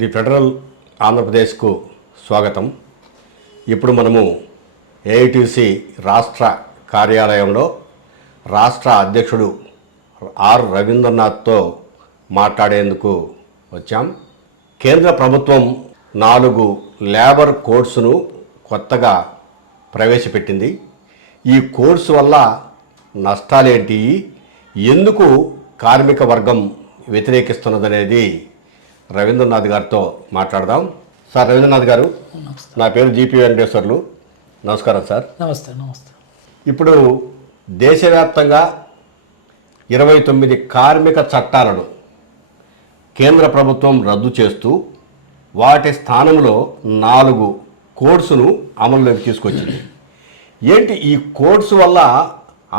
The federal ఆంధ్రప్రదేశ్కు స్వాగతం. ఇప్పుడు మనము ఏఐటీసీ రాష్ట్ర కార్యాలయంలో రాష్ట్ర అధ్యక్షుడు ఆర్ రవీంద్రనాథ్తో మాట్లాడేందుకు వచ్చాం. కేంద్ర ప్రభుత్వం 4 లేబర్ కోడ్స్ను కొత్తగా ప్రవేశపెట్టింది. ఈ కోడ్స్ వల్ల నష్టాలేంటి, ఎందుకు కార్మిక వర్గం వ్యతిరేకిస్తున్నదనేది రవీంద్రనాథ్ గారితో మాట్లాడదాం. సార్ రవీంద్రనాథ్ గారు, నా పేరు జీపీ వెంకటేశ్వర్లు. నమస్కారం సార్. నమస్తే. ఇప్పుడు దేశవ్యాప్తంగా 29 కార్మిక చట్టాలను కేంద్ర ప్రభుత్వం రద్దు చేస్తూ వాటి స్థానంలో 4 కోడ్స్ను అమలులోకి తీసుకొచ్చింది. ఏంటి ఈ కోడ్స్ వల్ల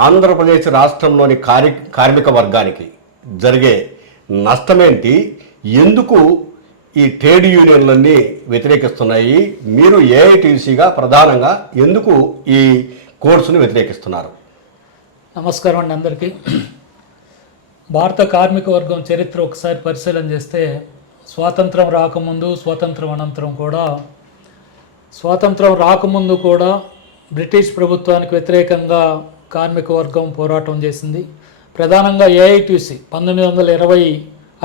ఆంధ్రప్రదేశ్ రాష్ట్రంలోని కార్మిక వర్గానికి జరిగే నష్టమేంటి, ఎందుకు ఈ ట్రేడ్ యూనియన్లన్నీ వ్యతిరేకిస్తున్నాయి, మీరు ఏఐటీసీగా ప్రధానంగా ఎందుకు ఈ కోడ్స్ను వ్యతిరేకిస్తున్నారు? నమస్కారం అండి అందరికీ. భారత కార్మిక వర్గం చరిత్ర ఒకసారి పరిశీలన చేస్తే స్వాతంత్రం రాకముందు, స్వాతంత్రం అనంతరం కూడా, స్వాతంత్రం రాకముందు కూడా బ్రిటిష్ ప్రభుత్వానికి వ్యతిరేకంగా కార్మిక వర్గం పోరాటం చేసింది. ప్రధానంగా ఏఐటీసీ 1920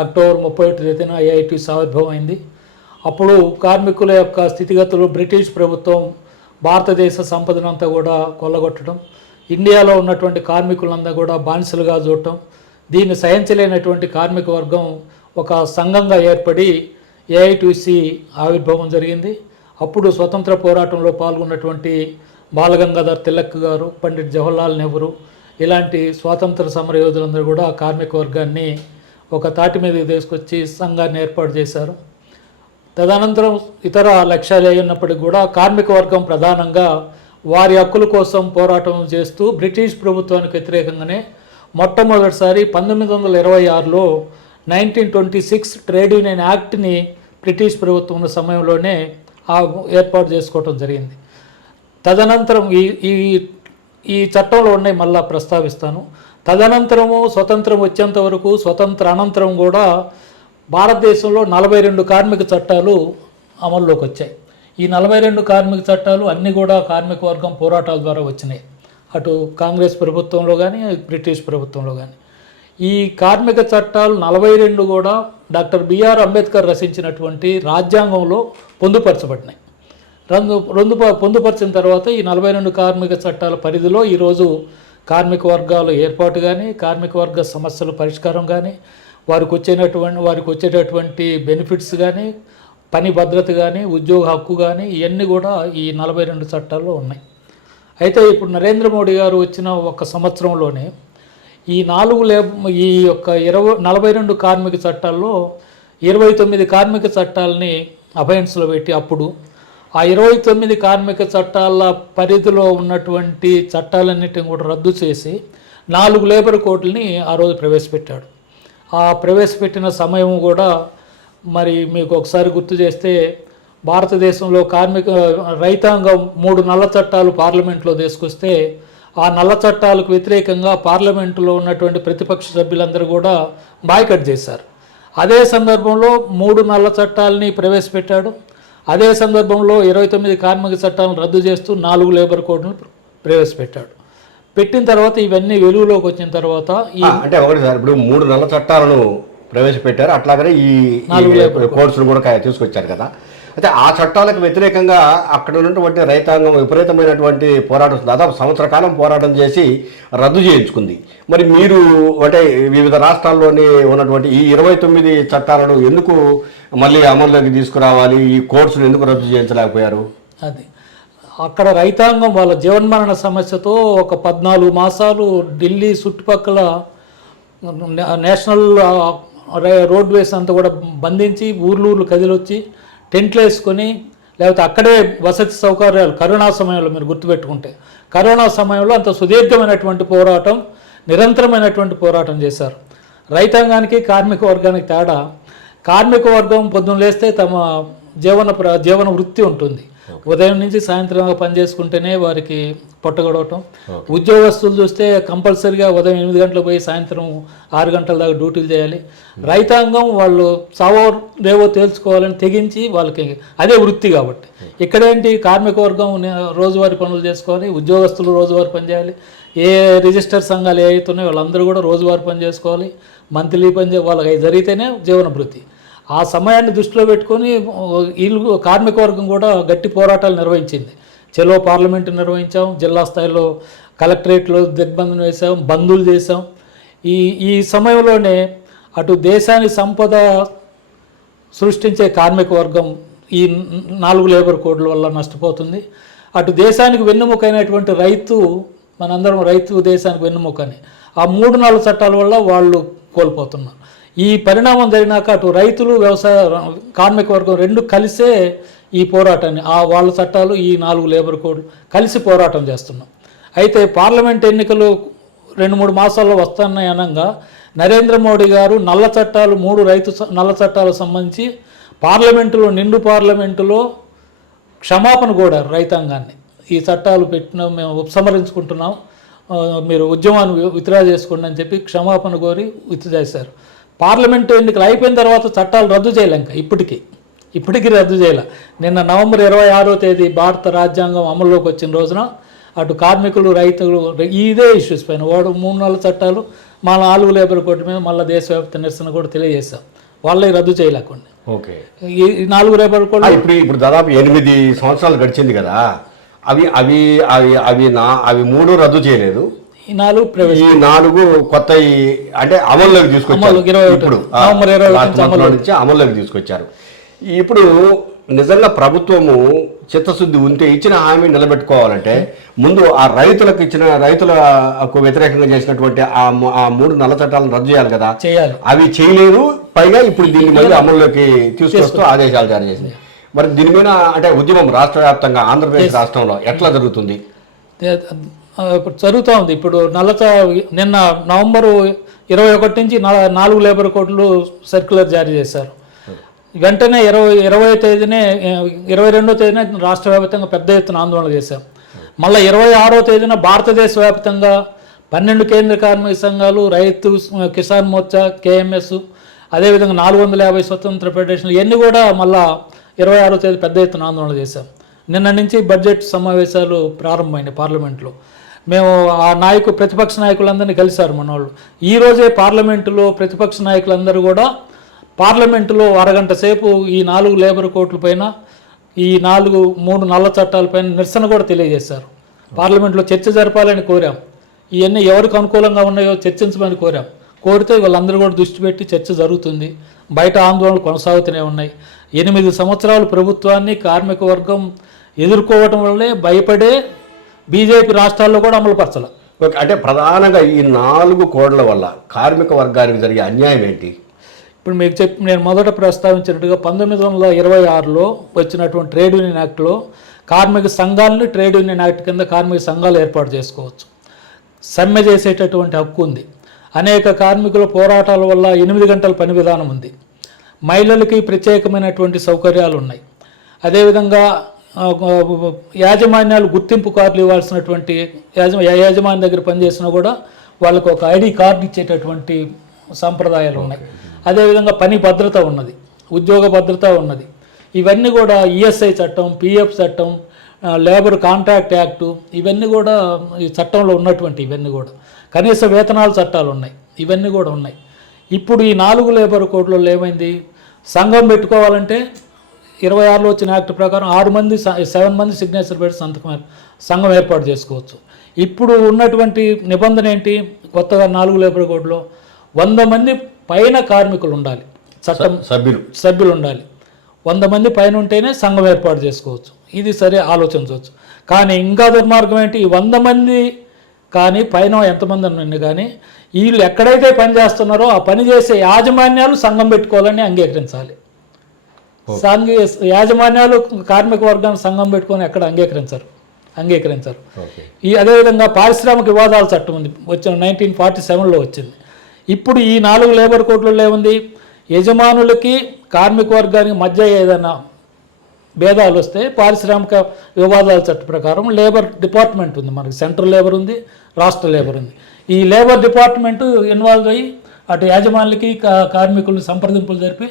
అక్టోబర్ 31 తేదీన ఏఐటీసీ ఆవిర్భావం అయింది. అప్పుడు కార్మికుల యొక్క స్థితిగతులు, బ్రిటిష్ ప్రభుత్వం భారతదేశ సంపదనంతా కూడా కొల్లగొట్టడం, ఇండియాలో ఉన్నటువంటి కార్మికులంతా కూడా బానిసలుగా చూడటం, దీన్ని సహించలేనటువంటి కార్మిక వర్గం ఒక సంఘంగా ఏర్పడి ఏఐటీసీ ఆవిర్భావం జరిగింది. అప్పుడు స్వతంత్ర పోరాటంలో పాల్గొన్నటువంటి బాలగంగాధర్ తిలక్ గారు, పండిట్ జవహర్లాల్ నెహ్రూ ఇలాంటి స్వాతంత్ర సమరయోధులందరూ కూడా కార్మిక వర్గాన్ని ఒక తాటి మీదకి తీసుకొచ్చి సంఘాన్ని ఏర్పాటు చేశారు. తదనంతరం ఇతర లక్ష్యాలు అయినప్పటికీ కూడా కార్మిక వర్గం ప్రధానంగా వారి హక్కుల కోసం పోరాటం చేస్తూ బ్రిటిష్ ప్రభుత్వానికి వ్యతిరేకంగానే మొట్టమొదటిసారి 1926లో 1926 ట్రేడ్ యూనియన్ యాక్ట్ని బ్రిటిష్ ప్రభుత్వం ఉన్న సమయంలోనే ఏర్పాటు చేసుకోవటం జరిగింది. తదనంతరం ఈ చట్టంలో ఉన్నాయి, మళ్ళా ప్రస్తావిస్తాను. తదనంతరము స్వతంత్రం వచ్చేంత వరకు, స్వతంత్ర అనంతరం కూడా భారతదేశంలో 42 కార్మిక చట్టాలు అమల్లోకి వచ్చాయి. ఈ 42 కార్మిక చట్టాలు అన్నీ కూడా కార్మిక వర్గం పోరాటాల ద్వారా వచ్చినాయి, అటు కాంగ్రెస్ ప్రభుత్వంలో కానీ బ్రిటిష్ ప్రభుత్వంలో కానీ. ఈ కార్మిక చట్టాలు 42 కూడా డాక్టర్ బిఆర్ అంబేద్కర్ రచించినటువంటి రాజ్యాంగంలో పొందుపరచబడినాయి. పొందుపరిచిన తర్వాత ఈ 42 కార్మిక చట్టాల పరిధిలో ఈరోజు కార్మిక వర్గాల ఏర్పాటు కానీ, కార్మిక వర్గ సమస్యల పరిష్కారం కానీ, వారికి వచ్చేటటువంటి బెనిఫిట్స్ కానీ, పని భద్రత కానీ, ఉద్యోగ హక్కు కానీ, ఇవన్నీ కూడా ఈ 42 చట్టాల్లో ఉన్నాయి. అయితే ఇప్పుడు నరేంద్ర మోడీ గారు వచ్చిన 1 సంవత్సరంలోనే ఈ 42 కార్మిక చట్టాల్లో 29 కార్మిక చట్టాలని అబయన్స్లో పెట్టి, అప్పుడు ఆ 29 కార్మిక చట్టాల పరిధిలో ఉన్నటువంటి చట్టాలన్నిటిని కూడా రద్దు చేసి 4 లేబర్ కోడ్లని ఆ రోజు ప్రవేశపెట్టాడు. ఆ ప్రవేశపెట్టిన సమయం కూడా మరి మీకు ఒకసారి గుర్తు చేస్తే, భారతదేశంలో రైతాంగం 3 నల్ల చట్టాలు పార్లమెంట్లో తీసుకొస్తే ఆ నల్ల చట్టాలకు వ్యతిరేకంగా పార్లమెంటులో ఉన్నటువంటి ప్రతిపక్ష సభ్యులందరూ కూడా బాయ్కట్ చేశారు. అదే సందర్భంలో 3 నల్ల చట్టాలని ప్రవేశపెట్టాడు. అదే సందర్భంలో 29 కార్మిక చట్టాలను రద్దు చేస్తూ 4 లేబర్ కోడ్లను ప్రవేశపెట్టాడు. పెట్టిన తర్వాత ఇవన్నీ వెలుగులోకి వచ్చిన తర్వాత అంటే ఒకటి సార్, ఇప్పుడు 3 నల్ల చట్టాలను ప్రవేశపెట్టారు, అట్లాగనే ఈ కోడ్స్ను కూడా తీసుకొచ్చారు కదా. అయితే ఆ చట్టాలకు వ్యతిరేకంగా అక్కడ ఉన్నటువంటి రైతాంగం విపరీతమైనటువంటి పోరాటం, దాదాపు సంవత్సర కాలం పోరాటం చేసి రద్దు చేయించుకుంది. మరి మీరు అంటే వివిధ రాష్ట్రాల్లోని ఉన్నటువంటి ఈ 29 చట్టాలను ఎందుకు మళ్ళీ అమల్లోకి తీసుకురావాలి, ఈ కోర్సును ఎందుకు రద్దు చేయించలేకపోయారు? అది అక్కడ రైతాంగం వాళ్ళ జీవన్మరణ సమస్యతో ఒక 14 మాసాలు ఢిల్లీ చుట్టుపక్కల నేషనల్ రోడ్వేస్ అంతా కూడా బంధించి ఊర్లు కదిలొచ్చి టెంట్లు వేసుకొని, లేకపోతే అక్కడే వసతి సౌకర్యాలు, కరోనా సమయంలో మీరు గుర్తుపెట్టుకుంటే కరోనా సమయంలో అంత సుదీర్ఘమైనటువంటి పోరాటం, నిరంతరమైనటువంటి పోరాటం చేశారు. రైతాంగానికి కార్మిక వర్గానికి తేడా, కార్మిక వర్గం పొద్దున్న లేస్తే తమ జీవన వృత్తి ఉంటుంది. ఉదయం నుంచి సాయంత్రం పని చేసుకుంటేనే వారికి పొట్టగొడవటం. ఉద్యోగస్తులు చూస్తే కంపల్సరీగా ఉదయం 8 గంటలకు పోయి సాయంత్రం 6 గంటల దాకా డ్యూటీలు చేయాలి. రైతాంగం వాళ్ళు సావో రేవో తేల్చుకోవాలని తెగించి వాళ్ళకి అదే వృత్తి కాబట్టి. ఇక్కడేంటి కార్మిక వర్గం రోజువారీ పనులు చేసుకోవాలి, ఉద్యోగస్తులు రోజువారీ పని చేయాలి, ఏ రిజిస్టర్ సంఘాలు ఏ అవుతున్నాయో వాళ్ళందరూ కూడా రోజువారీ పని చేసుకోవాలి, మంత్లీ పని వాళ్ళకి అవి జరిగితేనే జీవన భృతి. ఆ సమయాన్ని దృష్టిలో పెట్టుకొని వీళ్ళు కార్మిక వర్గం కూడా గట్టి పోరాటాలు నిర్వహించింది. చెలో పార్లమెంటు నిర్వహించాం, జిల్లా స్థాయిలో కలెక్టరేట్లో దిగ్బంధన వేసాం, బంధులు చేసాం. ఈ సమయంలోనే అటు దేశాన్ని సంపద సృష్టించే కార్మిక వర్గం ఈ 4 లేబర్ కోడ్ల వల్ల నష్టపోతుంది. అటు దేశానికి వెన్నుముకైనటువంటి రైతు, మనందరం రైతు దేశానికి వెన్నుముకని, ఆ 3-4 చట్టాల వల్ల వాళ్ళు కోల్పోతున్నారు. ఈ పరిణామం జరిగినాక అటు రైతులు వ్యవసాయ కార్మిక వర్గం రెండు కలిసే ఈ పోరాటాన్ని వాళ్ళ చట్టాలు ఈ 4 లేబర్ కోడ్లు కలిసి పోరాటం చేస్తున్నాం. అయితే పార్లమెంట్ ఎన్నికలు 2-3 మాసాల్లో వస్తున్నాయి అనగా నరేంద్ర మోడీ గారు నల్ల చట్టాలు 3 నల్ల చట్టాలకు సంబంధించి పార్లమెంటులో నిండు పార్లమెంటులో క్షమాపణ కోరారు రైతాంగాన్ని. ఈ చట్టాలు మేము ఉపసంహరించుకుంటున్నాం, మీరు ఉద్యమాన్ని విత్డ్రా చేసుకోండి అని చెప్పి క్షమాపణ కోరి విత్డ్రా చేశారు. పార్లమెంటు ఎన్నికలు అయిపోయిన తర్వాత చట్టాలు రద్దు చేయలే, ఇంకా ఇప్పటికీ రద్దు చేయలే. నిన్న నవంబర్ 26వ తేదీ భారత రాజ్యాంగం అమల్లోకి వచ్చిన రోజున అటు కార్మికులు రైతులు ఇదే ఇష్యూస్ పైన 3 చట్టాలు మా 4 లేబర్ కోడ్ మీద మళ్ళీ దేశవ్యాప్త నిరసన కూడా తెలియజేశాం. వాళ్ళే రద్దు చేయలేకుండా. ఓకే, ఈ 4 లేబర్ కోడ్ ఇప్పుడు దాదాపు 8 సంవత్సరాలు గడిచింది కదా, అవి అవి అవి అవి అవి 3 రద్దు చేయలేదు, ఈ 4 కొత్త అంటే అమల్లోకి తీసుకొచ్చారు. ఇప్పుడు నవంబర్ 21 నుంచి అమల్లోకి తీసుకొచ్చారు. ఇప్పుడు నిజంగా ప్రభుత్వము చిత్తశుద్ధి ఉంటే ఇచ్చిన హామీ నిలబెట్టుకోవాలంటే ముందు ఆ రైతులకు వ్యతిరేకంగా చేసినటువంటి ఆ 3 నల్ల చట్టాలను రద్దు చేయాలి కదా, అవి చేయలేదు. పైగా ఇప్పుడు దీన్ని మళ్ళీ అమల్లోకి తీసుకొస్తూ ఆదేశాలు జారీ చేసింది. మరి దీని మీద అంటే ఉద్యమం రాష్ట్ర వ్యాప్తంగా ఆంధ్రప్రదేశ్ రాష్ట్రంలో ఎట్లా జరుగుతుంది? ఇప్పుడు జరుగుతూ ఉంది. ఇప్పుడు నిన్న నవంబరు 21 నుంచి 4 లేబర్ కోడ్లు సర్క్యులర్ జారీ చేశారు. వెంటనే 22వ తేదీన రాష్ట్ర వ్యాప్తంగా పెద్ద ఎత్తున ఆందోళన చేశాం. మళ్ళీ 26వ తేదీన భారతదేశ వ్యాప్తంగా 12 కేంద్ర కార్మిక సంఘాలు, రైతు కిసాన్ మోర్చా, కేఎంఎస్, అదేవిధంగా 450 స్వతంత్ర ఫెడరేషన్లు ఇవన్నీ కూడా మళ్ళీ 26వ తేదీ పెద్ద ఎత్తున ఆందోళన చేశాం. నిన్న నుంచి బడ్జెట్ సమావేశాలు ప్రారంభమైనాయి పార్లమెంట్లో. మేము ఆ ప్రతిపక్ష నాయకులందరినీ కలిశారు మన వాళ్ళు. ఈరోజే పార్లమెంటులో ప్రతిపక్ష నాయకులందరూ కూడా పార్లమెంటులో అరగంట సేపు ఈ 4 లేబర్ కోడ్ల పైన, ఈ 3 నల్ల చట్టాలపైన నిరసన కూడా తెలియజేశారు. పార్లమెంట్లో చర్చ జరపాలని కోరాం. ఇవన్నీ ఎవరికి అనుకూలంగా ఉన్నాయో చర్చించమని కోరితే వాళ్ళందరూ కూడా దృష్టి పెట్టి చర్చ జరుగుతుంది. బయట ఆందోళనలు కొనసాగుతూనే ఉన్నాయి. 8 సంవత్సరాలు ప్రభుత్వాన్ని కార్మిక వర్గం ఎదుర్కోవటం వల్లే భయపడే బీజేపీ రాష్ట్రాల్లో కూడా అమలుపరచాలి. అంటే ప్రధానంగా ఈ 4 కోడ్ల వల్ల కార్మిక వర్గానికి జరిగే అన్యాయం ఏంటి? ఇప్పుడు మీకు నేను మొదట ప్రస్తావించినట్టుగా 1926లో వచ్చినటువంటి ట్రేడ్ యూనియన్ యాక్ట్లో కార్మిక సంఘాలను ట్రేడ్ యూనియన్ యాక్ట్ కింద కార్మిక సంఘాలు ఏర్పాటు చేసుకోవచ్చు. సమ్మె చేసేటటువంటి హక్కు ఉంది. అనేక కార్మికుల పోరాటాల వల్ల 8 గంటల పని విధానం ఉంది. మహిళలకి ప్రత్యేకమైనటువంటి సౌకర్యాలు ఉన్నాయి. అదేవిధంగా యాజమాన్యాలు గుర్తింపు కార్డులు ఇవ్వాల్సినటువంటి యాజమాన్యం దగ్గర పనిచేసినా కూడా వాళ్ళకు ఒక ఐడి కార్డు ఇచ్చేటటువంటి సంప్రదాయాలు ఉన్నాయి. అదేవిధంగా పని భద్రత ఉన్నది, ఉద్యోగ భద్రత ఉన్నది. ఇవన్నీ కూడా ఈఎస్ఐ చట్టం, పిఎఫ్ చట్టం, లేబర్ కాంట్రాక్ట్ యాక్టు, ఇవన్నీ కూడా ఈ చట్టంలో ఉన్నటువంటి ఇవన్నీ కూడా కనీస వేతనాల చట్టాలు ఉన్నాయి. ఇవన్నీ కూడా ఉన్నాయి. ఇప్పుడు ఈ 4 లేబర్ కోడ్లలో ఏమైంది, సంఘం పెట్టుకోవాలంటే 26లో వచ్చిన యాక్ట్ ప్రకారం 7 మంది సిగ్నేచర్ పెట్టి సంఘం ఏర్పాటు చేసుకోవచ్చు. ఇప్పుడు ఉన్నటువంటి నిబంధన ఏంటి, కొత్తగా 4 లేబర్ కోడ్లో 100 మంది పైన కార్మికులు ఉండాలి, చట్టం సభ్యులు ఉండాలి. 100 మంది పైన ఉంటేనే సంఘం ఏర్పాటు చేసుకోవచ్చు. ఇది సరే ఆలోచించవచ్చు. కానీ ఇంకా దుర్మార్గం ఏంటి, 100 మంది కానీ పైన ఎంతమంది ఉన్నా కానీ వీళ్ళు ఎక్కడైతే పని చేస్తున్నారో ఆ పని చేసే యాజమాన్యాలు సంఘం పెట్టుకోవాలని అంగీకరించాలి. యాజమాన్యాలు కార్మిక వర్గాన్ని సంఘం పెట్టుకొని ఎక్కడ అంగీకరించరు. అదేవిధంగా పారిశ్రామిక వివాదాల చట్టం ఉంది, వచ్చిన 1947లో వచ్చింది. ఇప్పుడు ఈ 4 లేబర్ కోడ్లలో ఏముంది, యజమానులకి కార్మిక వర్గానికి మధ్య ఏదైనా భేదాలు వస్తే పారిశ్రామిక వివాదాల చట్ట ప్రకారం లేబర్ డిపార్ట్మెంట్ ఉంది, మనకి సెంట్రల్ లేబర్ ఉంది, రాష్ట్ర లేబర్ ఉంది. ఈ లేబర్ డిపార్ట్మెంటు ఇన్వాల్వ్ అయ్యి అటు యాజమాన్యులకి కార్మికులు సంప్రదింపులు జరిపి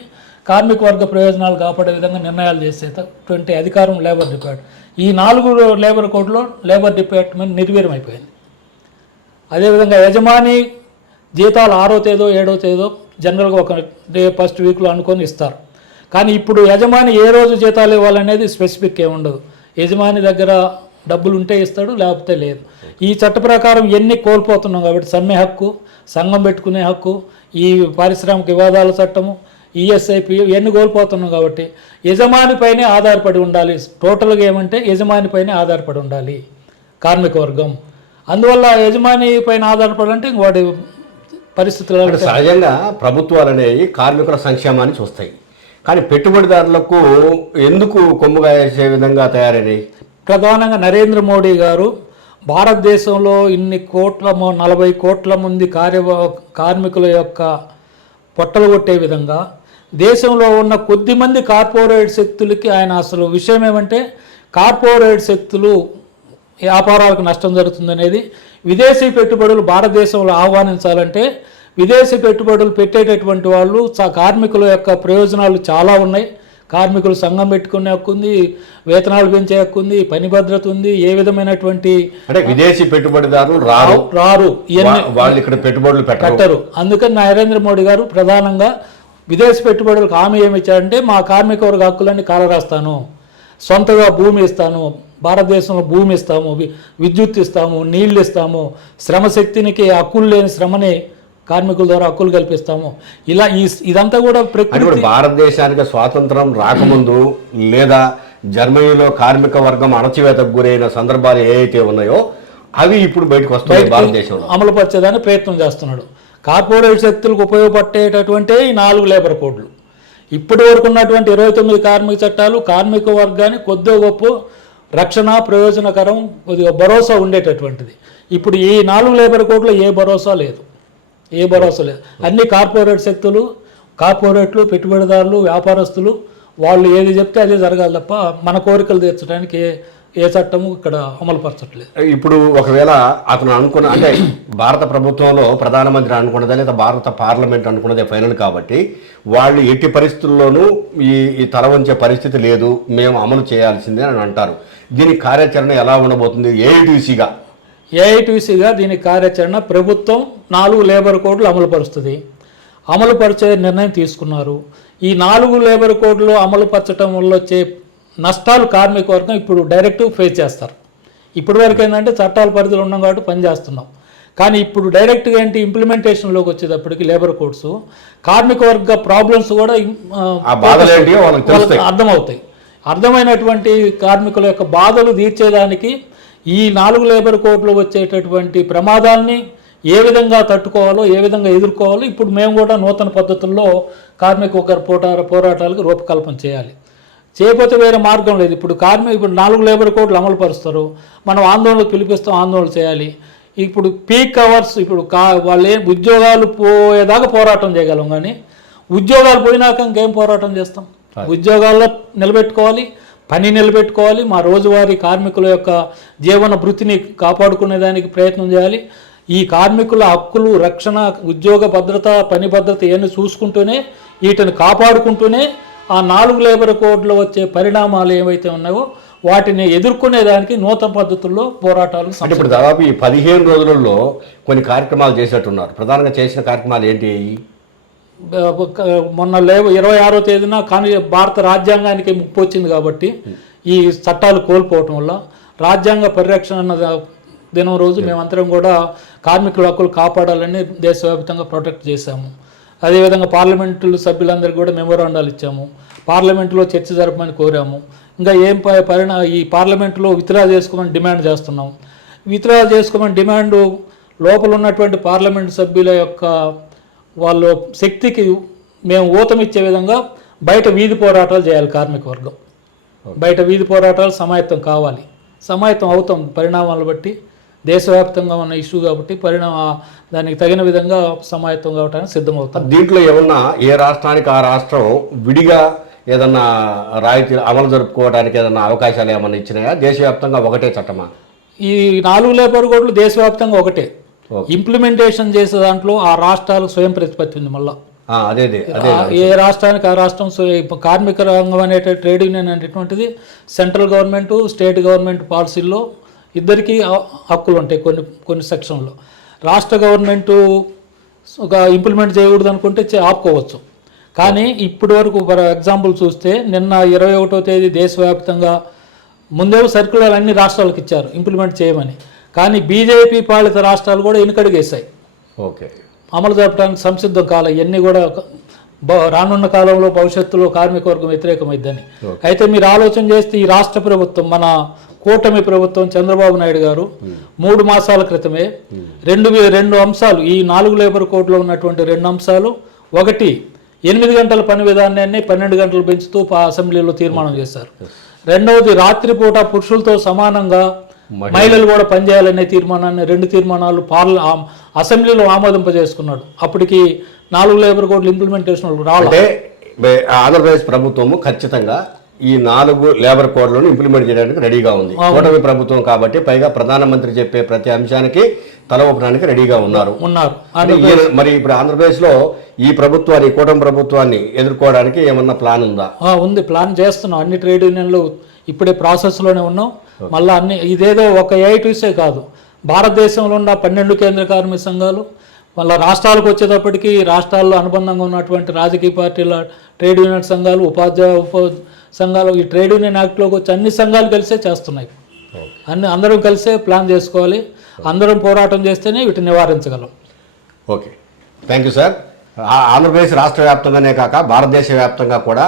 కార్మిక వర్గ ప్రయోజనాలు కాపాడే విధంగా నిర్ణయాలు చేసేటువంటి అధికారం లేబర్ డిపార్ట్మెంట్. ఈ 4 లేబర్ కోడ్లో లేబర్ డిపార్ట్మెంట్ నిర్వీర్యం అయిపోయింది. అదేవిధంగా యజమాని జీతాలు 6వ తేదో 7వ తేదో జనరల్గా ఒక ఫస్ట్ వీక్లో అనుకొని ఇస్తారు. కానీ ఇప్పుడు యజమాని ఏ రోజు జీతాలు ఇవ్వాలనేది స్పెసిఫిక్ ఏమి ఉండదు. యజమాని దగ్గర డబ్బులు ఉంటే ఇస్తాడు, లేకపోతే లేదు. ఈ చట్ట ప్రకారం ఎన్ని కోల్పోతున్నాం కాబట్టి సమ్మె హక్కు, సంఘం పెట్టుకునే హక్కు, ఈ పారిశ్రామిక వివాదాల చట్టము, ఈఎస్ఐపి ఇవన్నీ కోల్పోతున్నాం కాబట్టి యజమానిపైనే ఆధారపడి ఉండాలి. టోటల్గా ఏమంటే యజమానిపైనే ఆధారపడి ఉండాలి కార్మిక వర్గం. అందువల్ల యజమాని పైన ఆధారపడాలంటే వాడి పరిస్థితులు సహజంగా ప్రభుత్వాలు అనేవి కార్మికుల సంక్షేమాన్ని చూస్తాయి, కానీ పెట్టుబడిదారులకు ఎందుకు కొమ్ముగా వేసే విధంగా తయారైనవి? ప్రధానంగా నరేంద్ర మోడీ గారు భారతదేశంలో ఇన్ని కోట్ల 40 కోట్ల మంది కార్మికుల యొక్క పొట్టలు కొట్టే విధంగా దేశంలో ఉన్న కొద్దిమంది కార్పొరేట్ శక్తులకి ఆయన అసలు విషయం ఏమంటే కార్పొరేట్ శక్తులు వ్యాపారాలకు నష్టం జరుగుతుందనేది. విదేశీ పెట్టుబడులు భారతదేశంలో ఆహ్వానించాలంటే విదేశీ పెట్టుబడులు పెట్టేటటువంటి వాళ్ళు కార్మికుల యొక్క ప్రయోజనాలు చాలా ఉన్నాయి. కార్మికులు సంఘం పెట్టుకునే హక్కు ఉంది, వేతనాలు పెంచే హక్కు ఉంది, పని భద్రత ఉంది. ఏ విధమైనటువంటి అంటే విదేశీ పెట్టుబడిదారులు రారు, వాళ్ళు ఇక్కడ పెట్టుబడులు పెట్టరు. అందుకని నరేంద్ర మోడీ గారు ప్రధానంగా విదేశీ పెట్టుబడులకు హామీ ఏమి ఇచ్చారంటే మా కార్మిక వర్గ హక్కులన్నీ కాలరాస్తాను, సొంతగా భూమి ఇస్తాను, భారతదేశంలో భూమి ఇస్తాము, విద్యుత్ ఇస్తాము, నీళ్లు ఇస్తాము, శ్రమశక్తినికి హక్కులు లేని శ్రమని కార్మికుల ద్వారా హక్కులు కల్పిస్తాము. ఇలా ఇదంతా కూడా ప్రకృతి. భారతదేశానికి స్వాతంత్రం రాకముందు లేదా జర్మనీలో కార్మిక వర్గం అణచివేతకు గురైన సందర్భాలు ఏవైతే ఉన్నాయో అవి ఇప్పుడు బయటకు వస్తాయి. భారతదేశంలో అమలుపరిచేదానికి ప్రయత్నం చేస్తున్నాడు. కార్పొరేట్ శక్తులకు ఉపయోగపడేటటువంటి ఈ 4 లేబర్ కోడ్లు, ఇప్పటి వరకు ఉన్నటువంటి 29 కార్మిక చట్టాలు కార్మిక వర్గాన్ని కొద్దిగా గొప్ప రక్షణ ప్రయోజనకరం కొద్దిగా భరోసా ఉండేటటువంటిది. ఇప్పుడు ఈ 4 లేబర్ కోడ్లో ఏ భరోసా లేదు. అన్ని కార్పొరేట్ శక్తులు, కార్పొరేట్లు, పెట్టుబడిదారులు, వ్యాపారస్తులు వాళ్ళు ఏది చెప్తే అదే జరగాలి తప్ప మన కోరికలు తీర్చడానికి ఏ చట్టము ఇక్కడ అమలుపరచట్లేదు. ఇప్పుడు ఒకవేళ అతను అనుకున్న అంటే భారత ప్రభుత్వంలో ప్రధానమంత్రి అనుకున్నదే లేదా భారత పార్లమెంట్ అనుకున్నదే ఫైనల్ కాబట్టి వాళ్ళు ఎట్టి పరిస్థితుల్లోనూ ఈ తల వంచే పరిస్థితి లేదు, మేము అమలు చేయాల్సిందే అని అంటారు. దీని కార్యాచరణ ఎలా ఉండబోతుంది? ఏఐటీసీగా దీని కార్యాచరణ ప్రభుత్వం 4 లేబర్ కోడ్లు అమలుపరుస్తుంది. అమలుపరిచే నిర్ణయం తీసుకున్నారు. ఈ 4 లేబర్ కోడ్లు అమలుపరచడం వల్ల వచ్చే నష్టాలు కార్మిక వర్గం ఇప్పుడు డైరెక్ట్ ఫేస్ చేస్తారు. ఇప్పటి వరకు ఏంటంటే చట్టాల పరిధిలో ఉన్నాం కాబట్టి పనిచేస్తున్నాం. కానీ ఇప్పుడు డైరెక్ట్గా ఏంటి ఇంప్లిమెంటేషన్లోకి వచ్చేటప్పటికి లేబర్ కోడ్స్ కార్మిక వర్గ ప్రాబ్లమ్స్ కూడా అర్థమవుతాయి. అర్థమైనటువంటి కార్మికుల యొక్క బాధలు తీర్చేదానికి ఈ 4 లేబర్ కోడ్లు వచ్చేటటువంటి ప్రమాదాలని ఏ విధంగా తట్టుకోవాలో, ఏ విధంగా ఎదుర్కోవాలో ఇప్పుడు మేము కూడా నూతన పద్ధతుల్లో కార్మిక వర్గ పోరాటాలకు రూపకల్పన చేయాలి. చేయకపోతే వేరే మార్గం లేదు. ఇప్పుడు 4 లేబర్ కోడ్లు అమలు పరుస్తారు, మనం ఆందోళనకు పిలిపిస్తాం, ఆందోళన చేయాలి. ఇప్పుడు పీక్ అవర్స్ ఇప్పుడు వాళ్ళు ఉద్యోగాలు పోయేదాకా పోరాటం చేయగలం, కానీ ఉద్యోగాలు పోయినాక ఇంకేం పోరాటం చేస్తాం? ఉద్యోగాల్లో నిలబెట్టుకోవాలి, పని నిలబెట్టుకోవాలి, మా రోజువారీ కార్మికుల యొక్క జీవన భృతిని కాపాడుకునేదానికి ప్రయత్నం చేయాలి. ఈ కార్మికుల హక్కులు, రక్షణ, ఉద్యోగ భద్రత, పని భద్రత ఇవన్నీ చూసుకుంటూనే వీటిని కాపాడుకుంటూనే ఆ 4 లేబర్ కోడ్లో వచ్చే పరిణామాలు ఏవైతే ఉన్నాయో వాటిని ఎదుర్కొనేదానికి నూతన పద్ధతుల్లో పోరాటాలు. ఇప్పుడు దాదాపు ఈ 15 రోజులలో కొన్ని కార్యక్రమాలు చేసేట్టున్నారు. ప్రధానంగా చేసిన కార్యక్రమాలు ఏంటి? మొన్న 26వ తేదీన కానీ భారత రాజ్యాంగానికి ముప్పు వచ్చింది కాబట్టి ఈ చట్టాలు కోల్పోవటం వల్ల రాజ్యాంగ పరిరక్షణ దినం రోజు మేమందరం కూడా కార్మికుల హక్కులు కాపాడాలని దేశవ్యాప్తంగా ప్రొటెక్ట్ చేశాము. అదేవిధంగా పార్లమెంటు సభ్యులందరికీ కూడా మెమోరాండాలు ఇచ్చాము. పార్లమెంటులో చర్చ జరపమని కోరాము. ఇంకా ఈ పార్లమెంటులో విత్డ్రా చేసుకోమని డిమాండ్ చేస్తున్నాం. విత్డ్రా చేసుకోమని డిమాండ్ లోపల ఉన్నటువంటి పార్లమెంటు సభ్యుల యొక్క వాళ్ళ శక్తికి మేము ఊతమిచ్చే విధంగా బయట వీధి పోరాటాలు చేయాలి. కార్మిక వర్గం బయట వీధి పోరాటాలు సమాయత్తం కావాలి. సమాయత్తం అవుతాం పరిణామాలను బట్టి, దేశవ్యాప్తంగా ఉన్న ఇష్యూ కాబట్టి దానికి తగిన విధంగా సమాయత్తం కావడానికి సిద్ధమవుతాం. దీంట్లో ఏమన్నా ఏ రాష్ట్రానికి ఆ రాష్ట్రం విడిగా ఏదన్నా రాయితీ అమలు జరుపుకోవడానికి ఏదన్నా అవకాశాలు ఏమన్నా ఇచ్చినాయా? దేశవ్యాప్తంగా ఒకటే చట్టమా? ఈ 4 లేబర్ కోడ్లు దేశవ్యాప్తంగా ఒకటే. ఇంప్లిమెంటేషన్ చేసే దాంట్లో ఆ రాష్ట్రాలు స్వయం ప్రతిపత్తి ఉంది. మళ్ళీ అదే ఏ రాష్ట్రానికి ఆ రాష్ట్రం కార్మిక రంగం అనేట ట్రేడ్ యూనియన్ అనేటువంటిది సెంట్రల్ గవర్నమెంట్ స్టేట్ గవర్నమెంట్ పాలసీల్లో ఇద్దరికీ హక్కులు ఉంటాయి. కొన్ని సెక్షన్లో రాష్ట్ర గవర్నమెంటు ఒక ఇంప్లిమెంట్ చేయకూడదు అనుకుంటే ఆపుకోవచ్చు. కానీ ఇప్పటి వరకు ఫర్ ఎగ్జాంపుల్ చూస్తే నిన్న 21వ తేదీ దేశవ్యాప్తంగా ముందే సర్క్యులర్ అన్ని రాష్ట్రాలకు ఇచ్చారు ఇంప్లిమెంట్ చేయమని. కానీ బీజేపీ పాలిత రాష్ట్రాలు కూడా వెనుకడుగేశాయి. ఓకే, అమలు జరపడానికి సంసిద్ధం కాలం. ఇవన్నీ కూడా రానున్న కాలంలో భవిష్యత్తులో కార్మిక వర్గం వ్యతిరేకమైద్దని. అయితే మీరు ఆలోచన చేస్తే ఈ రాష్ట్ర ప్రభుత్వం మన కూటమి ప్రభుత్వం చంద్రబాబు నాయుడు గారు 3 మాసాల క్రితమే రెండు అంశాలు, ఈ 4 లేబర్ కోడ్లో ఉన్నటువంటి 2 అంశాలు, ఒకటి 8 గంటల పని విధానాన్ని 12 గంటలు పెంచుతూ అసెంబ్లీలో తీర్మానం చేశారు. రెండవది రాత్రిపూట పురుషులతో సమానంగా మహిళలు కూడా పనిచేయాలనే తీర్మానాన్ని 2 తీర్మానాలు అసెంబ్లీలో ఆమోదింపజేసుకున్నాడు. అప్పటికి 4 లేబర్ కోడ్లు ఇంప్లిమెంటేషన్ రాలంటే ఆంధ్రప్రదేశ్ ప్రభుత్వము ఖచ్చితంగా ఈ 4 లేబర్ కోడ్లను ఇంప్లిమెంట్ చేయడానికి రెడీగా ఉంది. కూటమి ప్రభుత్వం కాబట్టి పైగా ప్రధానమంత్రి చెప్పే ప్రతి అంశానికి తల ఊపడానికి రెడీగా ఉన్నారు. మరి ఇప్పుడు ఆంధ్రప్రదేశ్ లో ఈ ప్రభుత్వాన్ని కూటమి ప్రభుత్వాన్ని ఎదుర్కోవడానికి ఏమన్నా ప్లాన్ ఉందా? ఉంది, ప్లాన్ చేస్తున్నాం. అన్ని ట్రేడ్ యూనియన్లు ఇప్పుడే ప్రాసెస్లోనే ఉన్నాం. మళ్ళీ ఇదేదో ఒక ఏఐటీసే కాదు, భారతదేశంలో ఉన్న 12 కేంద్ర కార్మిక సంఘాలు, మళ్ళీ రాష్ట్రాలకు వచ్చేటప్పటికి రాష్ట్రాల్లో అనుబంధంగా ఉన్నటువంటి రాజకీయ పార్టీల ట్రేడ్ యూనియన్ సంఘాలు, ఉపాధ్యాయ సంఘాలు, ఈ ట్రేడ్ యూనియన్ యాక్ట్లోకి వచ్చి అన్ని సంఘాలు కలిసే చేస్తున్నాయి. అందరం కలిసే ప్లాన్ చేసుకోవాలి. అందరం పోరాటం చేస్తేనే వీటిని నివారించగలం. Okay, thank you sir. Andhra Pradesh రాష్ట్ర వ్యాప్తంగానే కాక భారతదేశ వ్యాప్తంగా కూడా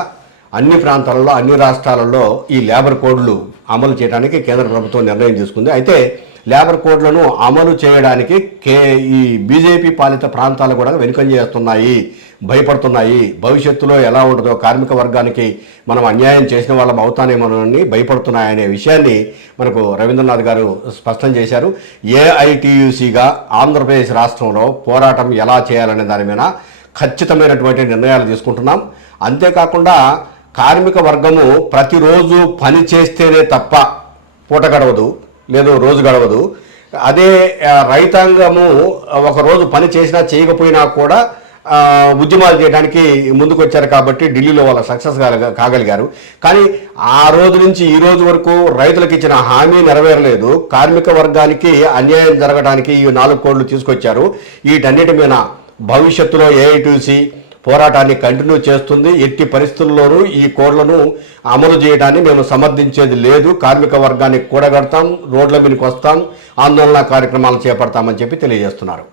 అన్ని ప్రాంతాలలో అన్ని రాష్ట్రాలలో ఈ లేబర్ కోడ్లు అమలు చేయడానికి కేంద్ర ప్రభుత్వం నిర్ణయం తీసుకుంది. అయితే లేబర్ కోడ్లను అమలు చేయడానికి ఈ బీజేపీ పాలిత ప్రాంతాలు కూడా వెనుకంజ చేస్తున్నాయి, భయపడుతున్నాయి. భవిష్యత్తులో ఎలా ఉంటుందో, కార్మిక వర్గానికి మనం అన్యాయం చేసిన వాళ్ళం అవుతానేమోనని భయపడుతున్నాయనే విషయాన్ని మనకు రవీంద్రనాథ్ గారు స్పష్టం చేశారు. ఏఐటియుసిగా ఆంధ్రప్రదేశ్ రాష్ట్రంలో పోరాటం ఎలా చేయాలనే దాని మీద ఖచ్చితమైనటువంటి నిర్ణయాలు తీసుకుంటున్నాం. అంతేకాకుండా కార్మిక వర్గము ప్రతిరోజు పని చేస్తేనే తప్ప పూట గడవదు, లేదు రోజు గడవదు. అదే రైతాంగము ఒకరోజు పని చేసినా చేయకపోయినా కూడా ఉద్యమాలు చేయడానికి ముందుకు వచ్చారు కాబట్టి ఢిల్లీలో వాళ్ళ సక్సెస్ కాగలిగారు. కానీ ఆ రోజు నుంచి ఈ రోజు వరకు రైతులకు ఇచ్చిన హామీ నెరవేరలేదు. కార్మిక వర్గానికి అన్యాయం జరగడానికి ఈ 4 కోడ్లు తీసుకొచ్చారు. వీటన్నిటి మీద భవిష్యత్తులో ఏఐటీసీ పోరాటాన్ని కంటిన్యూ చేస్తుంది. ఎట్టి పరిస్థితుల్లోనూ ఈ కోడ్లను అమలు చేయడాన్ని మేము సమర్థించేది లేదు. కార్మిక వర్గాన్ని కూడగడతాం, రోడ్ల మీదకి వస్తాం, ఆందోళన కార్యక్రమాలు చేపడతామని చెప్పి తెలియజేస్తున్నారు.